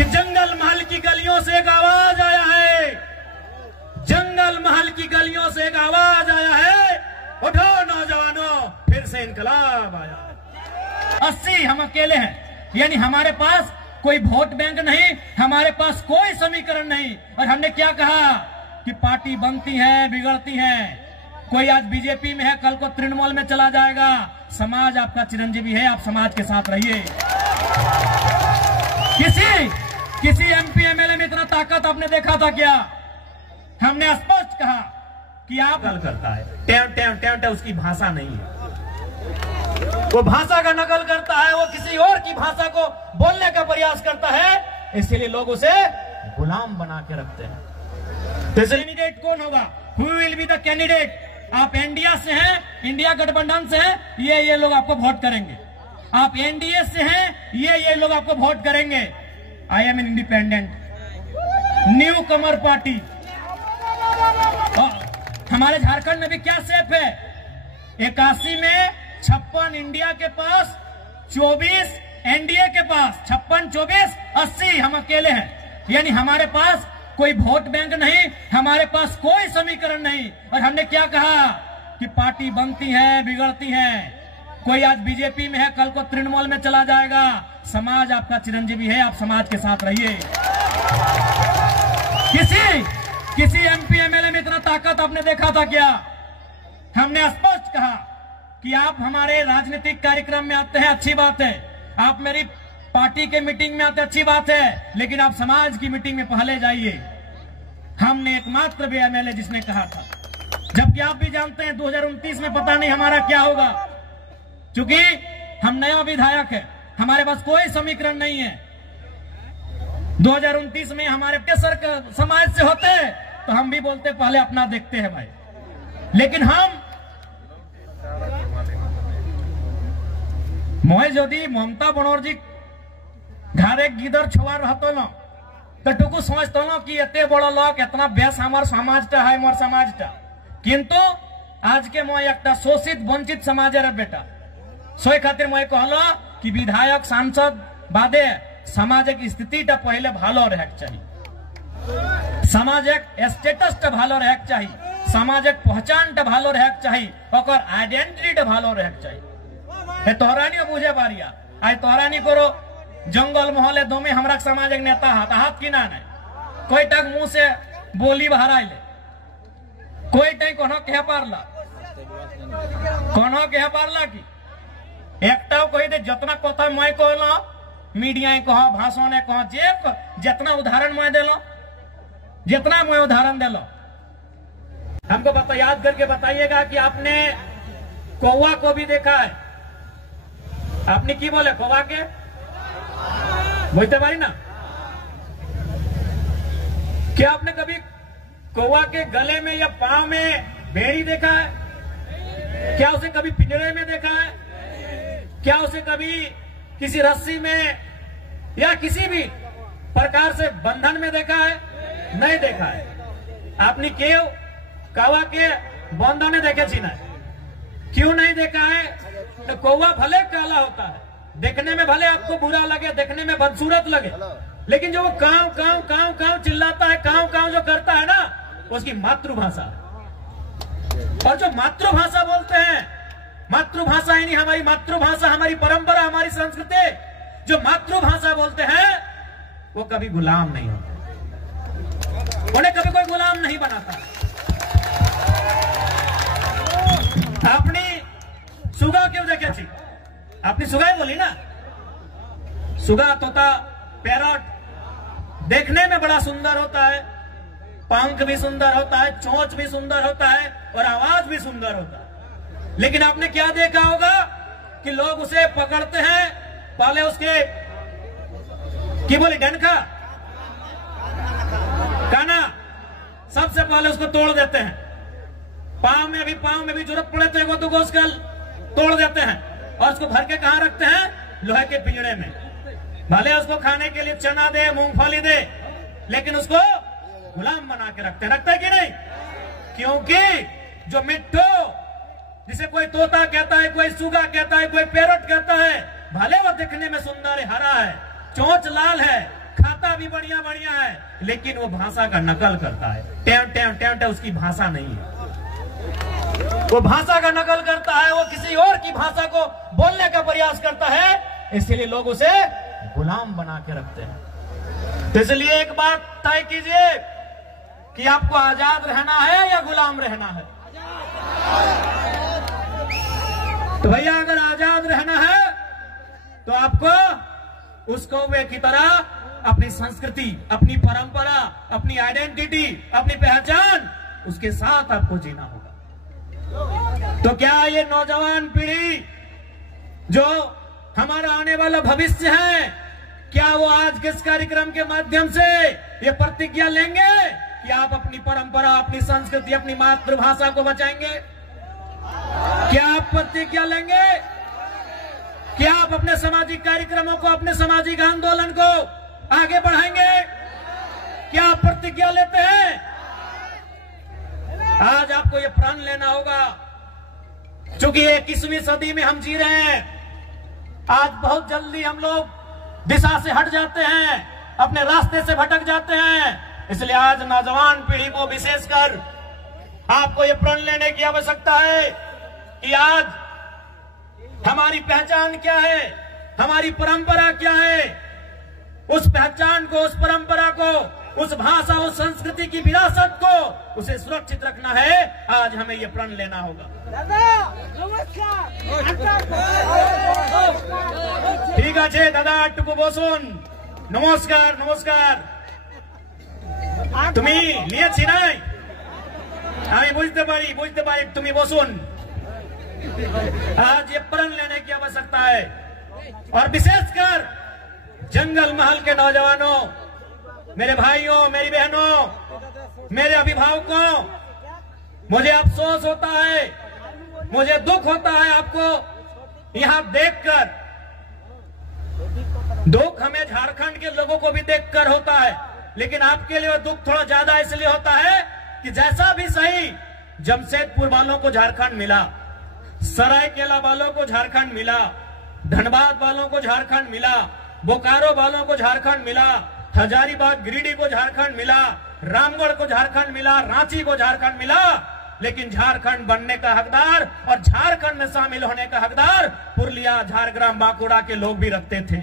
कि जंगल महल की गलियों से एक आवाज आया है, जंगल महल की गलियों से एक आवाज आया है, उठो नौजवानों फिर से इनकलाब आया है। 80 हम अकेले हैं, यानी हमारे पास कोई वोट बैंक नहीं, हमारे पास कोई समीकरण नहीं। और हमने क्या कहा कि पार्टी बनती है बिगड़ती है, कोई आज बीजेपी में है कल को तृणमूल में चला जाएगा। समाज आपका चिरंजीवी है, आप समाज के साथ रहिए। किसी एमपी एमएलए में इतना ताकत आपने देखा था क्या? हमने स्पष्ट कहा कि आप नकल करता है, टेव उसकी भाषा नहीं है, वो भाषा का नकल करता है, वो किसी और की भाषा को बोलने का प्रयास करता है, इसलिए लोग उसे गुलाम बना के रखते हैं। तो कैंडिडेट कौन होगा? Who will be the candidate? आप इंडिया से हैं, इंडिया गठबंधन से हैं, ये लोग आपको वोट करेंगे। आप एनडीए से हैं, ये लोग आपको वोट करेंगे। I am an independent new Qamar party. हमारे झारखंड में भी क्या सेफ है? 81 में 56 इंडिया के पास, 24 एनडीए के पास, 56, 24, 80 हम अकेले हैं, यानी हमारे पास कोई वोट बैंक नहीं, हमारे पास कोई समीकरण नहीं। और हमने क्या कहा कि पार्टी बनती है बिगड़ती है, कोई आज बीजेपी में है कल को तृणमूल में चला जाएगा। समाज आपका चिरंजीवी है, आप समाज के साथ रहिए। किसी एमपी एमएलए में इतना ताकत आपने देखा था क्या? हमने स्पष्ट कहा कि आप हमारे राजनीतिक कार्यक्रम में आते हैं, अच्छी बात है, आप मेरी पार्टी के मीटिंग में आते, अच्छी बात है, लेकिन आप समाज की मीटिंग में पहले जाइए। हमने एकमात्र भी एमएलए जिसने कहा था, जबकि आप भी जानते हैं 2029 में पता नहीं हमारा क्या होगा, क्योंकि हम नया विधायक है, हमारे पास कोई समीकरण नहीं है। 2029 में हमारे केसर समाज से होते तो हम भी बोलते पहले अपना देखते हैं भाई, लेकिन हम मैं यदि ममता बनर्जी घरे गिदर छुआ रहते न तो टुकु समझते न कि एते बड़ लोग इतना बेस हमार समाजटा है, मोर समाजटा, किंतु आज के मैं एक शोषित वंचित समाजेर बेटा सोई खातिर मैं कहलो कि विधायक सांसद बादे सामाजिक स्थितिटा पहले भालो रहेक चाहिए, सामाजिक स्टेटसटा भालो रहेक चाहिए, सामाजिक पहचानटा भालो रहेक चाहिए, ओकर आइडेंटिटीटा भालो रहेक चाहिए। हे तोहरानी बुझे बारिया आई तोहरानी करो जंगल महले दोमे हमरा सामाजिक नेता हाथ की ना नहीं, कोई टक मुंह से बोली बहराई ले, कोई टक कोनो कह पारला की एकटाও कही दे जितना कथा मैं कहलो मीडिया कह भाषण कह जितना उदाहरण मैं दिलो, जितना मैं उदाहरण दिलो, हमको याद करके बताइएगा कि आपने कौवा को भी देखा है। आपने की बोले कौवा के बुझते पारी ना? क्या आपने कभी कौवा के गले में या पांव में भेड़ी देखा है? क्या उसे कभी पिंजरे में देखा है? क्या उसे कभी किसी रस्सी में या किसी भी प्रकार से बंधन में देखा है? नहीं देखा है। आपने क्यों कौवा के बंधने देखे छी ना? क्यों नहीं देखा है? तो कौवा भले काला होता है, देखने में भले आपको बुरा लगे, देखने में बदसूरत लगे, लेकिन जो वो काव काव काव काव चिल्लाता है, काव काव जो करता है ना, उसकी मातृभाषा। और जो मातृभाषा बोलते हैं, मातृभाषा ही नहीं, हमारी मातृभाषा, हमारी परंपरा, हमारी संस्कृति, जो मातृभाषा बोलते हैं वो कभी गुलाम नहीं होते, उन्हें कभी कोई गुलाम नहीं बनाता। अपनी सुगा क्यों देखे थी? अपनी सुगाई बोली ना, सुगा तोता पैरट देखने में बड़ा सुंदर होता है, पंख भी सुंदर होता है, चोंच भी सुंदर होता है और आवाज भी सुंदर होता है, लेकिन आपने क्या देखा होगा कि लोग उसे पकड़ते हैं, पहले उसके की बोली डंका काना सबसे पहले उसको तोड़ देते हैं, पांव में भी जरूरत पड़े तो एगो दो उसका तोड़ देते हैं और उसको भर के कहां रखते हैं? लोहे के पिंजड़े में। भले उसको खाने के लिए चना दे, मूंगफली दे, लेकिन उसको गुलाम बना के रखते हैं। रखता है कि नहीं? क्योंकि जो मिट्टू जिसे कोई तोता कहता है, कोई सुगा कहता है, कोई पैरट कहता है, भले वो दिखने में सुंदर है, हरा है, चोंच लाल है, खाता भी बढ़िया बढ़िया है, लेकिन वो भाषा का नकल करता है। टेम टेम टेम टेम उसकी भाषा नहीं है, वो भाषा का नकल करता है, वो किसी और की भाषा को बोलने का प्रयास करता है, इसलिए लोग उसे गुलाम बना के रखते हैं। तो इसलिए एक बात तय कीजिए कि आपको आजाद रहना है या गुलाम रहना है। तो भैया अगर आजाद रहना है तो आपको उस कौवे की तरह अपनी संस्कृति, अपनी परंपरा, अपनी आइडेंटिटी, अपनी पहचान, उसके साथ आपको जीना होगा। तो क्या ये नौजवान पीढ़ी जो हमारा आने वाला भविष्य है, क्या वो आज के इस कार्यक्रम के माध्यम से ये प्रतिज्ञा लेंगे कि आप अपनी परंपरा, अपनी संस्कृति, अपनी मातृभाषा को बचाएंगे? क्या आप प्रतिज्ञा लेंगे? क्या आप अपने सामाजिक कार्यक्रमों को, अपने सामाजिक आंदोलन को आगे बढ़ाएंगे? क्या आप प्रतिज्ञा लेते हैं? आज आपको ये प्रण लेना होगा, क्योंकि 21वीं सदी में हम जी रहे हैं। आज बहुत जल्दी हम लोग दिशा से हट जाते हैं, अपने रास्ते से भटक जाते हैं। इसलिए आज नौजवान पीढ़ी को विशेषकर आपको ये प्रण लेने की आवश्यकता है कि आज हमारी पहचान क्या है, हमारी परंपरा क्या है। उस पहचान को, उस परंपरा को, उस भाषा, उस संस्कृति की विरासत को, उसे सुरक्षित रखना है। आज हमें ये प्रण लेना होगा। ठीक है दादा, टुकु बसुन, नमस्कार नमस्कार। তুমি নিয়েছি নাই, আমি বুঝতে পারি তুমি বসুন। आज ये प्रण लेने की आवश्यकता है, और विशेषकर जंगल महल के नौजवानों, मेरे भाइयों, मेरी बहनों, मेरे अभिभावकों, मुझे अफसोस होता है, मुझे दुख होता है आपको यहां देखकर। दुख हमें झारखंड के लोगों को भी देखकर होता है, लेकिन आपके लिए दुख थोड़ा ज्यादा इसलिए होता है कि जैसा भी सही, जमशेदपुर वालों को झारखंड मिला, सरायकेला वालों को झारखंड मिला, धनबाद वालों को झारखंड मिला, बोकारो वालों को झारखंड मिला, हजारीबाग गिरिडीह को झारखंड मिला, रामगढ़ को झारखंड मिला, रांची को झारखंड मिला, लेकिन झारखंड बनने का हकदार और झारखंड में शामिल होने का हकदार पुरुलिया, झारग्राम, बांकुड़ा के लोग भी रखते थे।